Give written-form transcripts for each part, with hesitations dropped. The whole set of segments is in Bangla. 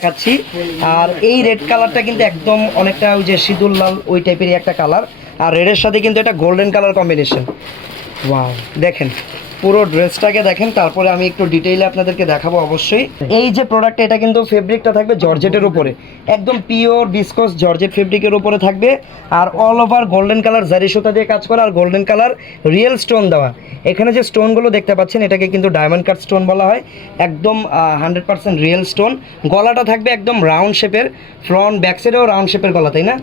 দেখাচ্ছি। আর এই রেড কালারটা কিন্তু একদম অনেকটা ওই যে সিঁদুর লাল ওই টাইপেরই একটা কালার, আর রেডের সাথে কিন্তু এটা গোল্ডেন কালার কম্বিনেশন। ওয়াও, দেখেন পুরো ড্রেসটাকে দেখেন, তারপরে আমি একটু ডিটেইলে আপনাদেরকে দেখাবো অবশ্যই। এই যে প্রোডাক্টটা, এটা কিন্তু ফেব্রিকটা থাকবে জর্জেটের উপরে, একদম পিওর বিসকস জর্জেট ফেব্রিকের উপরে থাকবে, আর অল ওভার গোল্ডেন কালার জারি সুতা দিয়ে কাজ করা, আর গোল্ডেন কালার রিয়েল স্টোন দেওয়া। এখানে যে স্টোনগুলো দেখতে পাচ্ছেন এটাকে কিন্তু ডায়মন্ড কাট স্টোন বলা হয়, একদম 100% রিয়েল স্টোন। গলাটা থাকবে একদম রাউন্ড শেপের, ফ্রন্ট ব্যাক সাইডেও রাউন্ড শেপের গলা, তাই না?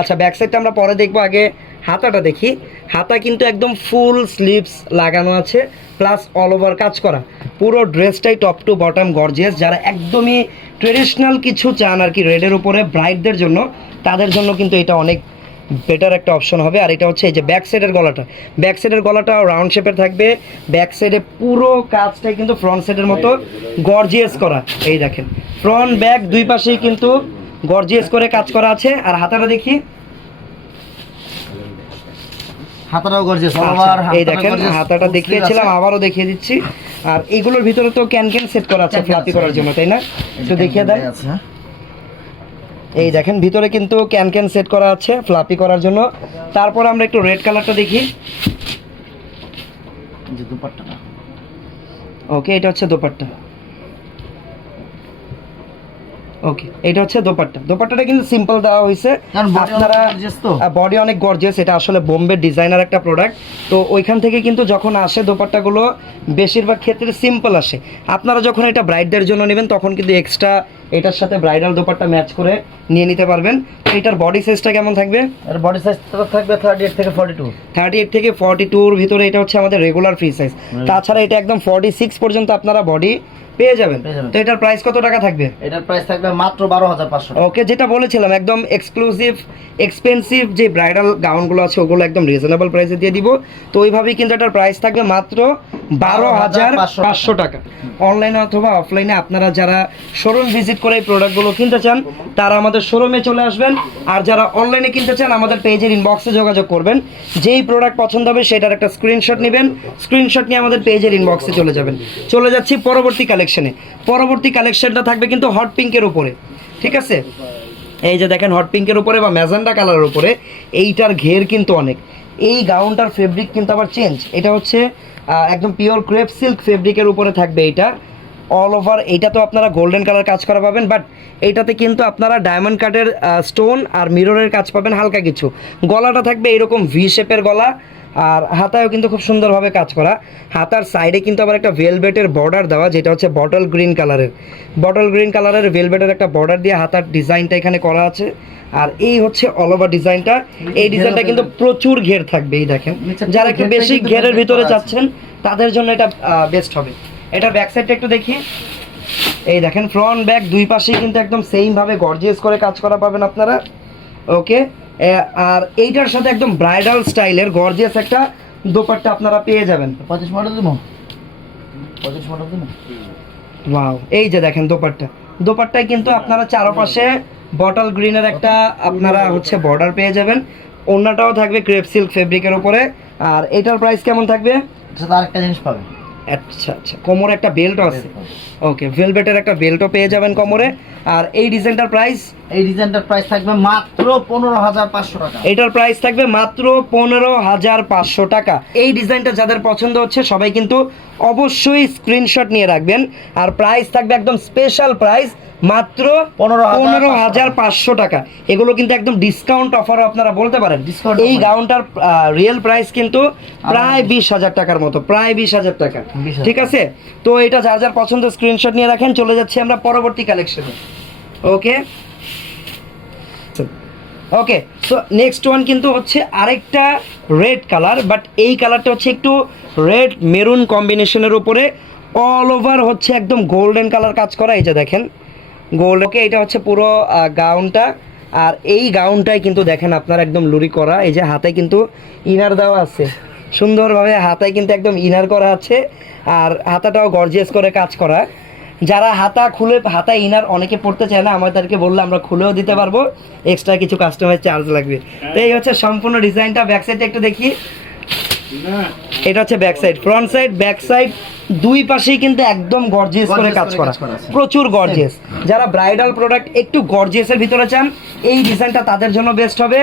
আচ্ছা, ব্যাক সাইডটা আমরা পরে দেখবো, আগে হাতাটা দেখি। হাতা কিন্তু একদম ফুল স্লিভস লাগানো আছে, প্লাস অল ওভার কাজ করা। পুরো ড্রেসটাই টপ টু বটম গর্জিয়াস। যারা একদমই ট্রেডিশনাল কিছু চান আর কি রেডের উপরে ব্রাইডদের জন্য, তাদের জন্য কিন্তু এটা অনেক বেটার একটা অপশন হবে। আর এটা হচ্ছে এই যে ব্যাক সাইডের গলাটা, ব্যাক সাইডের গলাটা রাউন্ড শেপের থাকবে, ব্যাক সাইডে পুরো কাজটাই কিন্তু ফ্রন্ট সাইডের মতো গর্জিয়াস করা। এই দেখেন ফ্রন্ট ব্যাক দুই পাশেই কিন্তু গর্জিয়াস করে কাজ করা আছে। আর হাতাটা দেখি, হাতাটাও গর্জিয়াস। এই দেখেন হাতাটা দেখিয়েছিলাম, আবারও দেখিয়ে দিচ্ছি। আর এইগুলোর ভিতরে তো ক্যান সেট করা আছে ফ্লাপি করার জন্য, তাই না? একটু দেখিয়ে দেন। এই দেখেন ভিতরে কিন্তু ক্যান সেট করা আছে ফ্লাপি করার জন্য। তারপর আমরা একটু রেড কালারটা দেখি। ওকে, এটা হচ্ছে দোপাট্টা। ওকে, এটা হচ্ছে দোপাট্টা। দোপাট্টাটা কিন্তু সিম্পল দেওয়া হয়েছে, আপনারা বডি অনেক গর্জিয়াস। এটা আসলে বোম্বে ডিজাইনার একটা প্রোডাক্ট, তো ওইখান থেকে কিন্তু যখন আসে দোপাট্টাগুলো বেশিরভাগ ক্ষেত্রে সিম্পল আসে। আপনারা যখন এটা ব্রাইডদের জন্য নেবেন তখন কিন্তু এক্সট্রা এটার সাথে ব্রাইডাল দোপাট্টা ম্যাচ করে নিয়ে নিতে পারবেন। এটার বডি সাইজটা কেমন থাকবে? এর বডি সাইজটা থাকবে 38 থেকে 42। 38 থেকে 42 ভিতরে এটা হচ্ছে আমাদের রেগুলার ফ্রি সাইজ। তাছাড়া এটা একদম 46 পর্যন্ত আপনারা বডি পেয়ে যাবেন। তো এটার প্রাইস কত টাকা থাকবে? এটার প্রাইস থাকবে মাত্র 12,500। ওকে, যেটা বলেছিলাম একদম এক্সক্লুসিভ এক্সপেন্সিভ যে ব্রাইডাল গাউনগুলো আছে ওগুলো একদম রিজনেবল প্রাইসে দিয়ে দিব। তো ওইভাবেই কিন্তু এটার প্রাইস থাকবে মাত্র 12,500 টাকা। অনলাইনে অথবা অফলাইনে আপনারা যারা শোরুম ভিজিট করে এই প্রোডাক্টগুলো কিনতে চান তারা আমাদের শোরুমে চলে আসবেন, আর যারা অনলাইনে কিনতে চান আমাদের পেজের ইনবক্সে যোগাযোগ করবেন। যেই প্রোডাক্ট পছন্দ হবে সেটার একটা স্ক্রিনশট নেবেন, স্ক্রিনশট নিয়ে আমাদের পেজের ইনবক্সে চলে যাবেন। চলে যাচ্ছি পরবর্তী কালেকশনে। পরবর্তী কালেকশনটা থাকবে কিন্তু হট পিঙ্কের উপরে, ঠিক আছে? এই যে দেখেন হট পিঙ্কের উপরে বা ম্যাজেন্ডা কালারের উপরে, এইটার ঘের কিন্তু অনেক। এই গাউনটার ফেব্রিক কিন্তু আবার চেঞ্জ। এটা হচ্ছে একদম পিওর ক্রেপ সিল্ক ফেব্রিকের উপরে থাকবে এইটা অল ওভার। এইটা তো আপনারা গোল্ডেন কালার কাজ করা পাবেন, বাট এইটাতে কিন্তু আপনারা ডায়মন্ড কাটের স্টোন আর মিররের কাজ পাবেন হালকা কিছু। গলাটা থাকবে এরকম ভি শেপের গলা, আর হাতায়ও কিন্তু খুব সুন্দরভাবে কাজ করা। হাতার সাইডে কিন্তু আবার একটা ভেলভেটের বর্ডার দেওয়া, যেটা হচ্ছে বটল গ্রিন কালারের ভেলভেটের একটা বর্ডার দিয়ে হাতার ডিজাইনটা এখানে করা আছে। আর এই হচ্ছে অল ওভার ডিজাইনটা। এই ডিজাইনটা কিন্তু প্রচুর ঘের থাকবে। এই দেখেন, যারা একটু বেশি ঘেরের ভিতরে চাচ্ছেন তাদের জন্য এটা বেস্ট হবে। এটা ব্যাক সাইডটা একটু দেখি। এই দেখেন ফ্রন্ট ব্যাক দুই পাশেই কিন্তু একদম সেম ভাবে গর্জিয়াস করে কাজ করা পাবেন আপনারা। ওকে, আর এইটার সাথে একদম ব্রাইডাল স্টাইলের গর্জিয়াস একটা দোপাট্টা আপনারা পেয়ে যাবেন। 25 মডেল দেবো, 25 মডেল দেবো। ওয়াও, এই যে দেখেন দোপাট্টায় কিন্তু আপনারা চারপাশে বটল গ্রিনের একটা আপনারা হচ্ছে বর্ডার পেয়ে যাবেন। ওড়নাটাও থাকবে ক্রেপ সিল্ক ফেব্রিকের উপরে। আর এটার প্রাইস কেমন থাকবে? আরেকটা জিনিস পাবেন। আচ্ছা, কোমরে একটা বেল্টও আছে। ওকে, ভেলভেটের একটা বেল্টও পেয়ে যাবেন কোমরে। আর এই ডিজাইনটার প্রাইস থাকবে মাত্র 15,500 টাকা। এটার প্রাইস থাকবে মাত্র 15,500 টাকা। এই ডিজাইনটা যাদের পছন্দ হচ্ছে সবাই কিন্তু অবশ্যই স্ক্রিনশট নিয়ে রাখবেন। আর প্রাইস থাকবে একদম স্পেশাল প্রাইস মাত্র 15,500 টাকা। এগুলো কিন্তু একদম ডিসকাউন্ট অফারও আপনারা বলতে পারেন। এই গাউনটার রিয়েল প্রাইস কিন্তু প্রায় 20,000 টাকার মতো, প্রায় 20,000 টাকা, ঠিক আছে? তো এটা যার যার পছন্দ স্ক্রিনশট নিয়ে রাখেন। চলে যাচ্ছি আমরা পরবর্তী কালেকশনে। ওকে, সো নেক্সট ওয়ান কিন্তু হচ্ছে আরেকটা রেড কালার, বাট এই কালারটা হচ্ছে একটু রেড মেরুন কম্বিনেশনের উপরে অল ওভার হচ্ছে একদম গোল্ডেন কালার কাজ করা। এই যে দেখেন গোল্ড। ওকে, এটা হচ্ছে পুরো গাউনটা। আর এই গাউনটাই কিন্তু দেখেন আপনার একদম লুরি করা। এই যে হাতে কিন্তু ইনার দেওয়া আছে সুন্দরভাবে, হাতায় কিন্তু একদম ইনার করা আছে। আর হাতাটাও গর্জিয়াস করে কাজ করা। যারা হাতা ইনার অনেকে পড়তে চায় না, আমাদেরকে বললে আমরা খুলেও দিতে পারবো, এক্সট্রা কিছু কাস্টমাইজ চার্জ লাগবে। তো এই হচ্ছে সম্পূর্ণ ডিজাইনটা। ব্যাক সাইডটা একটু দেখি। এটা হচ্ছে back side, front side back side দুই পাশেই কিন্তু একদম গর্জিয়াস করে Gorgeous কাজ করে করা, কাজ করা আছে। প্রচুর গর্জিয়াস। যারা ব্রাইডাল প্রোডাক্ট একটু গর্জিয়াসের ভিতরে চান, এই ডিজাইনটা তাদের জন্য বেস্ট হবে।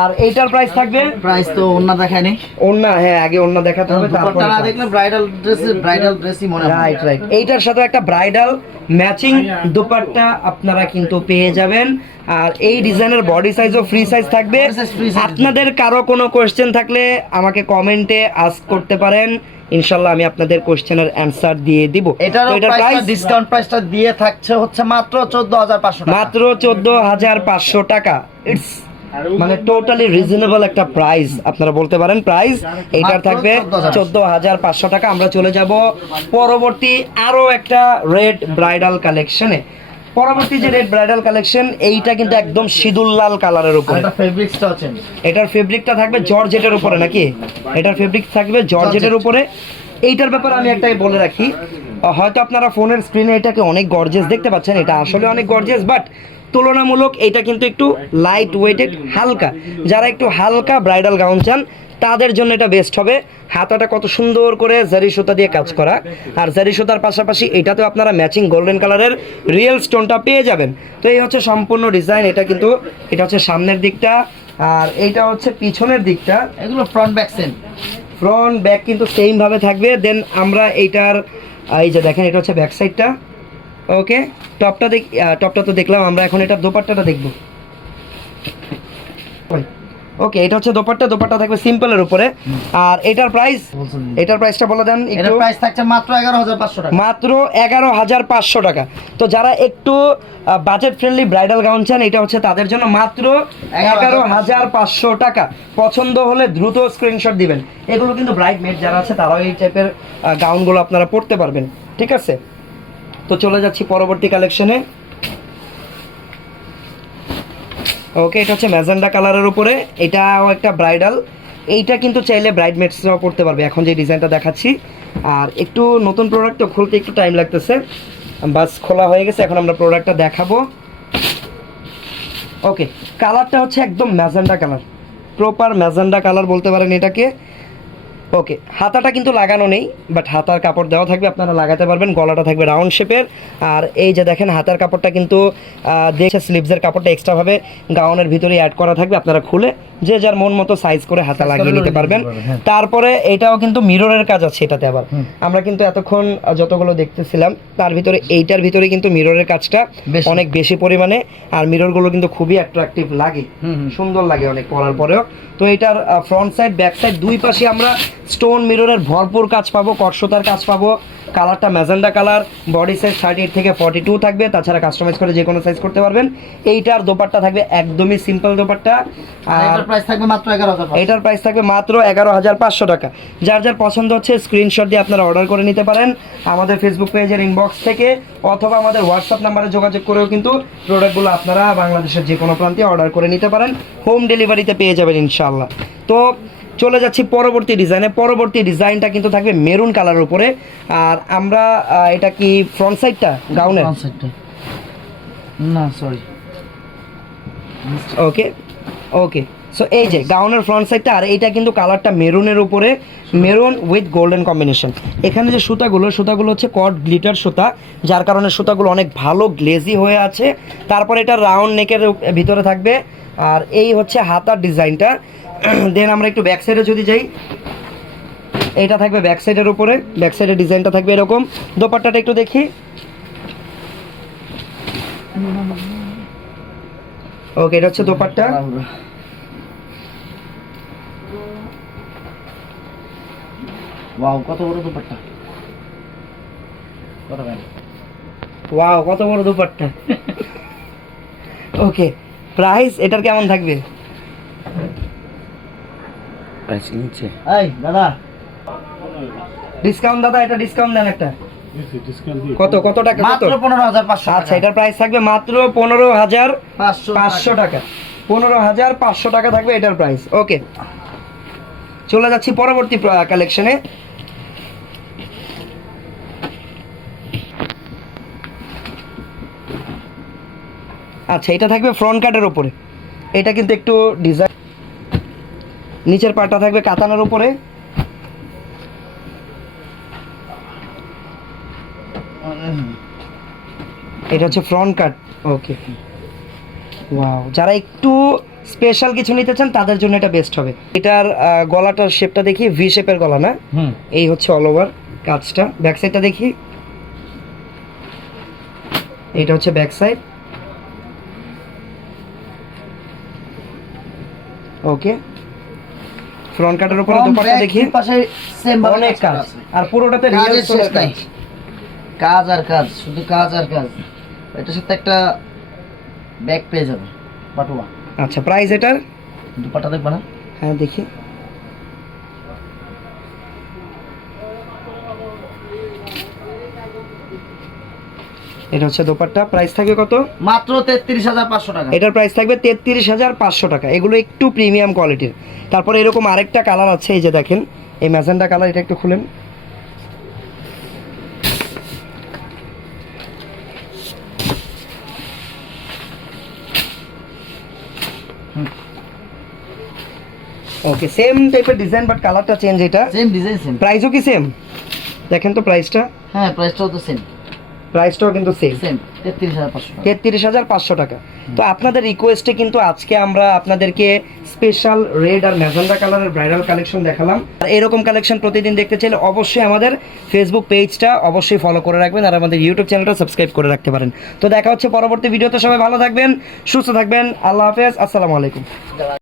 আর এইটার প্রাইস থাকবে, প্রাইস তো অন্য দেখায়নি, ওন্না, হ্যাঁ আগে ওন্না দেখাতে হবে, দুপাট্টা তারপরে না দেখলে ব্রাইডাল ড্রেসই মনে হয়। Right right. এইটার সাথে একটা ব্রাইডাল ম্যাচিং দুপাট্টা আপনারা কিন্তু পেয়ে যাবেন। আর এই ডিজাইনের বডি সাইজও ফ্রি সাইজ থাকবে। Body size free size আপনাদের কারো কোনো কোশ্চেন থাকলে আমাকে কমেন্টে আস্ক করতে পারেন, ইনশাল্লাহ আমি আপনাদের কোশ্চেনের অ্যান্সার দিয়ে দিব। এটার তো এটার প্রাইস প্রাইস ডিসকাউন্ট প্রাইসটা দিয়ে থাকছে হচ্ছে মাত্র 14500 টাকা। মাত্র 14500 টাকা। ইটস মানে টোটালি রিজনেবল একটা প্রাইস আপনারা বলতে পারেন। প্রাইস এইটার মাত্র থাকবে 14,500 14500 টাকা। আমরা চলে যাব পরবর্তী আরো একটা রেড ব্রাইডাল কালেকশনে। পরবর্তী যে রেড ব্রাইডাল কালেকশন, এইটা কিন্তু একদম সিঁদুর লাল কালারের উপরে। এটা ফেব্রিক্সটাও চেঞ্জ। এটার ফেব্রিকটা থাকবে জর্জেটের উপরে নাকি? এটার ফেব্রিক থাকবে জর্জেটের উপরে। এইটার ব্যাপারে আমি একটাই বলে রাখি, হয়তো আপনারা ফোনের স্ক্রিনে এটাকে অনেক গর্জিয়াস দেখতে পাচ্ছেন, এটা আসলে অনেক গর্জিয়াস, বাট তুলনামূলক এটা কিন্তু একটু লাইট ওয়েটেড, হালকা। যারা একটু হালকা ব্রাইডাল গাউন চান তাদের জন্য এটা বেস্ট হবে। হাতাটা কত সুন্দর করে জারি সুতা দিয়ে কাজ করা, আর জারি সুতার পাশাপাশি এটাতেও আপনারা ম্যাচিং গোল্ডেন কালারের রিয়েল স্টোনটা পেয়ে যাবেন। তো এই হচ্ছে সম্পূর্ণ ডিজাইন। এটা হচ্ছে সামনের দিকটা, আর এইটা হচ্ছে পিছনের দিকটা। এগুলো front back same. Front back কিন্তু সেম ভাবে থাকবে। দেন আমরা এইটার এই যে দেখেন, এটা হচ্ছে ব্যাক সাইডটা। ওকে, টপটা তো দেখলাম, আমরা এখন এটা দোপাট্টাটা দেখব। ওকে, এটা হচ্ছে দোপাট্টা থাকবে সিম্পলের উপরে। আর এটার প্রাইসটা বলে দেন এটার একটু। প্রাইস থাকছে মাত্র 11500 টাকা। মাত্র 11500 টাকা। তো যারা একটু বাজেট ফ্রেন্ডলি ব্রাইডাল গাউন চান, এটা হচ্ছে তাদের জন্য মাত্র 11500 টাকা। পছন্দ হলে দ্রুত স্ক্রিনশট দিবেন। এগুলো কিন্তু ব্রাইড মেড যারা আছে তারাও এই টাইপের গাউনগুলো আপনারা পরতে পারবেন, ঠিক আছে? তো চলে যাচ্ছি পরবর্তী কালেকশনে। ওকে, এটা হচ্ছে ম্যাজেন্ডা কালারের উপরে। এটাও একটা ব্রাইডাল। এইটা কিন্তু চাইলে ব্রাইডমেডসরাও পড়তে পারবে, এখন যে ডিজাইনটা দেখাচ্ছি। আর একটু নতুন প্রোডাক্ট তো, খুলতে একটু টাইম লাগতেছে, বাস খোলা হয়ে গেছে, এখন আমরা প্রোডাক্টটা দেখাবো। ওকে, কালারটা হচ্ছে একদম magenta colour, proper magenta colour বলতে পারেন এটাকে। ওকে, হাতাটা কিন্তু লাগানো নেই, বাট হাতার কাপড় দেওয়া থাকবে, আপনারা লাগাতে পারবেন। গলাটা থাকবে রাউন্ড শেপের। আর এই যে দেখেন, হাতার কাপড়টা কিন্তু দেখে স্লিভসের কাপড়টা এক্সট্রাভাবে গাউনের ভিতরে অ্যাড করা থাকবে, আপনারা খুলে যে যার মন মতো সাইজ করে হাতা লাগিয়ে নিতে পারবেন। তারপরে এটাও কিন্তু মিররের কাজ আছে এটাতে। আবার আমরা কিন্তু এতক্ষণ যতগুলো দেখতেছিলাম তার ভিতরে এইটার ভিতরে কিন্তু মিররের কাজটা অনেক বেশি পরিমাণে। আর মিররগুলো কিন্তু খুবই অ্যাট্রাকটিভ লাগে, সুন্দর লাগে অনেক পরার পরেও। তো এটার ফ্রন্ট সাইড ব্যাক সাইড দুই পাশে আমরা স্টোন মিররের ভরপুর কাজ পাবো, কটসুতার কাজ পাবো। কালারটা ম্যাজেন্ডা কালার, বডি সাইজ 38 থেকে 42 থাকবে, তাছাড়া কাস্টমাইজ করে যে কোনো সাইজ করতে পারবেন। এইটার দোপাট্টা থাকবে একদমই সিম্পল দোপাট্টা। আর এটার প্রাইস থাকবে মাত্র 11500। এটার প্রাইস থাকবে মাত্র 11500 টাকা। যার যার পছন্দ হচ্ছে স্ক্রিনশট দিয়ে আপনারা অর্ডার করে নিতে পারেন আমাদের ফেসবুক পেজের ইনবক্স থেকে, অথবা আমাদের হোয়াটসঅ্যাপ নাম্বারে যোগাযোগ করেও কিন্তু প্রোডাক্টগুলো আপনারা বাংলাদেশের যে কোনো প্রান্তে অর্ডার করে নিতে পারেন। হোম ডেলিভারিতে পেয়ে যাবেন ইনশাআল্লাহ। তো চলে যাচ্ছি পরবর্তী ডিজাইনে। পরবর্তী ডিজাইনটা কিন্তু থাকবে মেরুন কালারের উপরে। আর আমরা এটা কি ফ্রন্ট সাইডটা গাউনের? ফ্রন্ট সাইডটা না, সরি। ওকে ওকে, সো এই যে গাউনের ফ্রন্ট সাইডটা। আর এইটা কিন্তু কালারটা মেরুনের উপরে, মেরুন উইথ গোল্ডেন কম্বিনেশন। এখানে যে সুতাগুলো হচ্ছে কট গ্লিটার সুতা, যার কারণে সুতাগুলো অনেক ভালো গ্লেজি হয়ে আছে। তারপরে এটা রাউন্ড নেকের ভিতরে থাকবে। আর এই হচ্ছে হাতার ডিজাইনটা। দেন আমরা একটু ব্যাক সাইডে যদি যাই, এটা থাকবে ব্যাক সাইডের উপরে। ব্যাক সাইডের ডিজাইনটা থাকবে এরকম। দোপাট্টাটা একটু দেখি। ওকে, এটা হচ্ছে দোপাট্টা। ওয়াও, কত বড় দুপাট্টা! কত ভাই? ওয়াও, কত বড় দোপাট্টা! ওকে, প্রাইস এটার কেমন থাকবে? এই দাদা, ডিসকাউন্ট দাদা, এটা ডিসকাউন্ট দেন একটা। কত টাকা? কত? মাত্র 15500। আচ্ছা, এটার প্রাইস থাকবে মাত্র 15500 টাকা। 15500 টাকা থাকবে এটার প্রাইস। ওকে, চলে যাচ্ছি পরবর্তী কালেকশনে। আচ্ছা, এটা থাকবে ফ্রন্ট কাটের উপরে। এটা কিন্তু একটু ডিজাইন, নিচের পাটটা থাকবে কাতানের উপরে। এটা হচ্ছে ফ্রন্ট কাট। ওকে, ওয়াও, যারা একটু স্পেশাল কিছু নিতে চান তাদের জন্য এটা বেস্ট হবে। এটার গলাটার শেপটা দেখি, ভি শেপের গলা না? হুম। এই হচ্ছে অল ওভার কাজটা। ব্যাক সাইডটা দেখি, এটা হচ্ছে ব্যাক সাইড। ওকে, ফ্রন্ট কাটের উপরে দোপাট্টা দেখি, পাশে সেম অনেক কাজ, আর পুরোটাতে রিয়েল কাজের শেষ স্টোনের নাই। কাজ। কাজ আর কাজ, শুধু কাজ আর কাজ। এটার সাথে একটা ব্যাগ পেয়ে যাবে বাটুয়া। আচ্ছা, প্রাইস এটার? দুপাটা দেখবা না? হ্যাঁ দেখি। এটা হচ্ছে দোপাট্টা, প্রাইস থাকবে কত? মাত্র 33,500 টাকা। এটার প্রাইস থাকবে 33,500 টাকা। এগুলো একটু প্রিমিয়াম কোয়ালিটির। তারপরে এরকম আরেকটা কালার আছে, এই যে দেখেন, এই ম্যাজেন্টা কালার, এটা একটু খুলেন। ওকে, সেম টাইপের ডিজাইন বাট কালারটা চেঞ্জ। এটা সেম ডিজাইন সেম। প্রাইসও কি সেম? দেখেন তো প্রাইসটা। হ্যাঁ, প্রাইসটাও তো সেম। প্রাইসটাও কিন্তু সেম, সেম 33,500 টাকা। 33,500 টাকা। তো আপনাদের রিকোয়েস্টে কিন্তু আজকে আমরা আপনাদেরকে স্পেশাল রেড আর ম্যাজেন্ডা কালারের ব্রাইডাল কালেকশন দেখালাম। আর এরকম কালেকশন প্রতিদিন দেখতে চাইলে অবশ্যই আমাদের ফেসবুক পেজটা অবশ্যই ফলো করে রাখবেন, আর আমাদের ইউটিউব চ্যানেলটা সাবস্ক্রাইব করে রাখতে পারেন। তো দেখা হচ্ছে পরবর্তী ভিডিওতে। সবাই ভালো থাকবেন, সুস্থ থাকবেন। আল্লাহ হাফেজ, আসসালামু আলাইকুম।